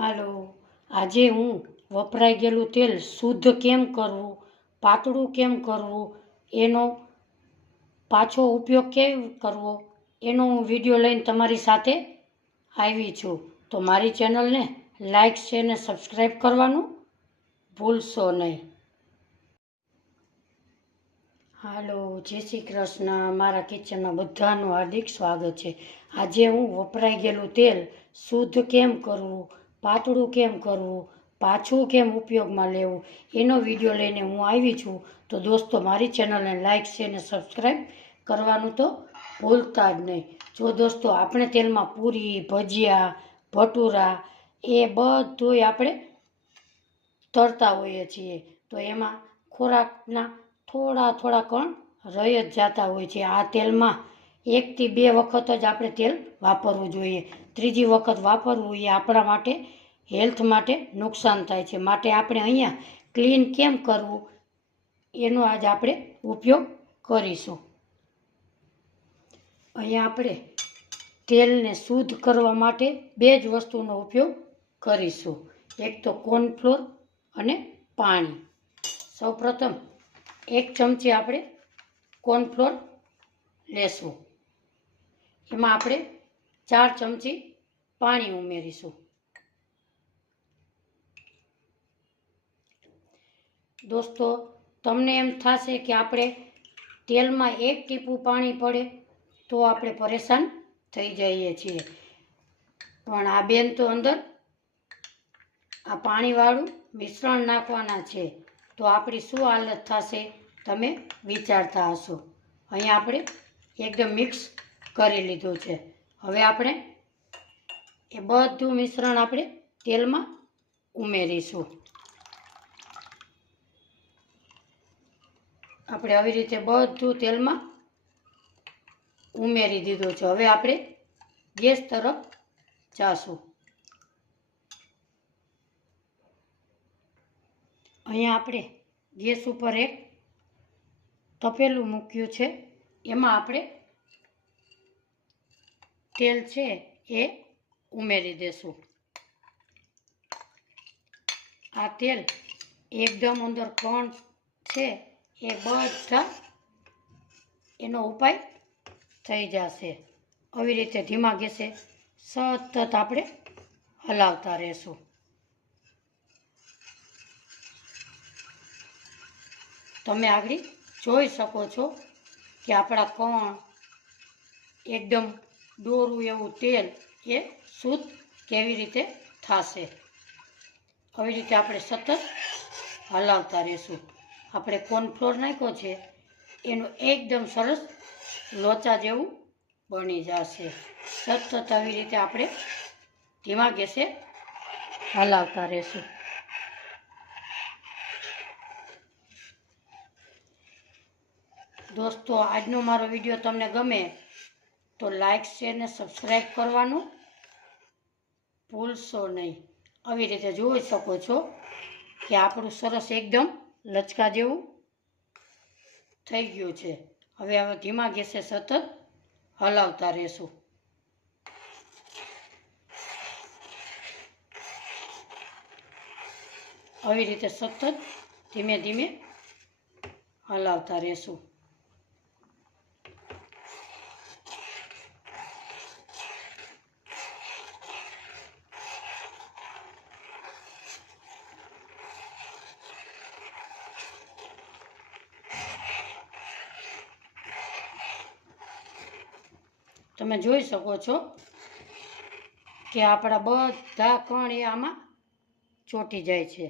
હાલો, આજે હું વપરાઈ ગયેલું તેલ શુદ્ધ કેમ કરવું, પાતળું કેમ કરવું, એનો પાછો ઉપયોગ કેમ કરવો, એનો હું વિડીયો લઈને તમારી સાથે આવી છું. તો મારી ચેનલને લાઈક શેર ને સબસ્ક્રાઈબ કરવાનું ભૂલશો નહીં. હાલો, જય શ્રી કૃષ્ણ. મારા કિચનમાં બધાનું હાર્દિક સ્વાગત છે. આજે હું વપરાઈ ગયેલું તેલ શુદ્ધ કેમ કરવું, પાતળું કેમ કરવું, પાછું કેમ ઉપયોગમાં લેવું, એનો વિડીયો લઈને હું આવી છું. તો દોસ્તો, મારી ચેનલને લાઈક શેર ને સબસ્ક્રાઈબ કરવાનું તો ભૂલતા જ નહીં. જો દોસ્તો, આપણે તેલમાં પૂરી, ભજીયા, ભટુરા એ બધુંય આપણે તળતા હોઈએ છીએ. તો એમાં ખોરાકના થોડા કણ રહી જ જતા હોય છે. આ તેલમાં 1 થી 2 વખત જ આપણે તેલ વાપરવું જોઈએ. ત્રીજી વખત વાપરવું એ આપણા માટે હેલ્થ માટે નુકસાન થાય છે. માટે આપણે અહીંયા ક્લીન કેમ કરવું એનો આજ આપણે ઉપયોગ કરીશું. અહીંયા આપણે તેલને શુદ્ધ કરવા માટે 2 જ વસ્તુનો ઉપયોગ કરીશું. એક તો કોર્નફ્લોર અને પાણી. સૌપ્રથમ 1 ચમચી આપણે કોર્નફ્લોર લેશું. એમાં આપણે 4 ચમચી પાણી ઉમેરીશું. દોસ્તો, તમને એમ થશે કે આપણે તેલમાં 1 ટીપું પાણી પડે તો આપણે પરેશાન થઈ જઈએ છીએ. પણ આ બેન તો અંદર આ પાણીવાળું મિશ્રણ નાખવાના છે. તો આપણી શું હાલત થશે તમે વિચારતા હશો. અહીંયા આપણે એકદમ મિક્સ કરી લીધું છે. હવે આપણે એ બધું મિશ્રણ આપણે તેલમાં ઉમેરીશું. આપણે આવી રીતે બધું તેલમાં ઉમેરી દીધું છે. હવે આપણે ગેસ તરફ જાશું. અહીંયા આપણે ગેસ ઉપર એક તપેલું મૂક્યું છે. એમાં આપણે તેલ છે એ ઉમેરી દેશું. આ તેલ એકદમ અંદર કણ છે એ બધા એનો ઉપાય થઈ જશે. આવી રીતે ધીમા ગેસે સતત આપણે હલાવતા રહેશું. તમે આગળ જોઈ શકો છો કે આપણા કણ એકદમ દોરું એવું તેલ એ શુદ્ધ કેવી રીતે થશે. આવી રીતે આપણે સતત હલાવતા રહેશું. આપણે કોર્નફ્લોર નાખ્યો છે એનું એકદમ સરસ લોચા જેવું બની જશે. સતત આવી રીતે આપણે ધીમા ગેસે હલાવતા રહેશું. દોસ્તો, આજનો મારો વિડીયો તમને ગમે તો લાઈક શેર ને સબસ્ક્રાઈબ કરવાનું ભૂલશો નહીં. આવી રીતે જોઈ શકો છો કે આપણું સરસ એકદમ લચકા જેવું થઈ ગયું છે. હવે ધીમા ગેસે સતત હલાવતા રહેશું. આવી રીતે સતત ધીમે ધીમે હલાવતા રહેશું. તમે જોઈ શકો છો કે આપણા બધા કણ એ આમાં ચોંટી જાય છે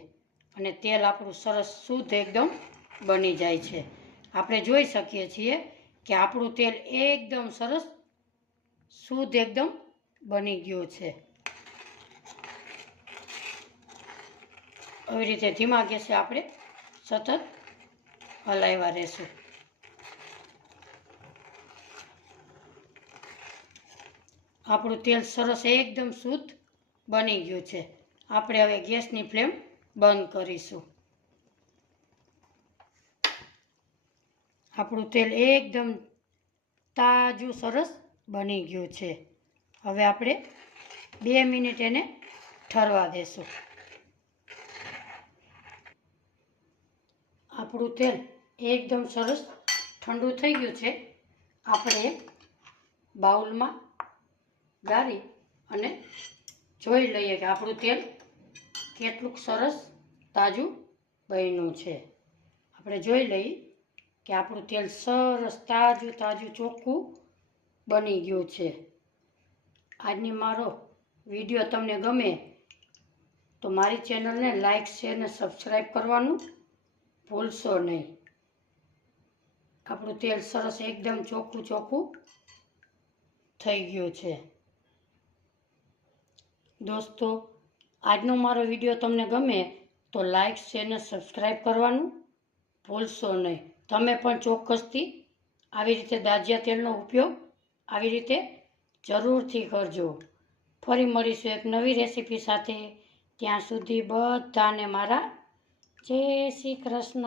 અને તેલ આપણું સરસ શુદ્ધ એકદમ બની જાય છે. આપણે જોઈ શકીએ છીએ કે આપણું તેલ એકદમ સરસ શુદ્ધ એકદમ બની ગયું છે. આવી રીતે ધીમા ગેસે આપણે સતત હલાવ્યા રહેશું. આપણું તેલ સરસ એકદમ શુદ્ધ બની ગયું છે. આપણે હવે ગેસની ફ્લેમ બંધ કરીશું. આપણું તેલ એકદમ તાજું સરસ બની ગયું છે. હવે આપણે 2 મિનિટ એને ઠરવા દેશું. આપણું તેલ એકદમ સરસ ઠંડુ થઈ ગયું છે. આપણે બાઉલમાં ગાળી અને જોઈ લઈએ કે આપણું તેલ કેટલું સરસ તાજું બન્યું છે. આપણે જોઈ લઈએ કે આપણું તેલ સરસ તાજું તાજું ચોખ્ખું બની ગયું છે. આજની મારો વિડીયો તમને ગમે તો મારી ચેનલને લાઈક શેર અને સબસ્ક્રાઈબ કરવાનું ભૂલશો નહીં. આપણું તેલ સરસ એકદમ ચોખ્ખું ચોખ્ખું થઈ ગયું છે. દોસ્તો, આજનો મારો વિડીયો તમને ગમે તો લાઈક શેર અને સબસ્ક્રાઈબ કરવાનું ભૂલશો નહીં. તમે પણ ચોક્કસથી આવી રીતે દાજિયા તેલનો ઉપયોગ આવી રીતે જરૂરથી કરજો. ફરી મળીશું એક નવી રેસીપી સાથે. ત્યાં સુધી બધાને મારા જય શ્રી કૃષ્ણ.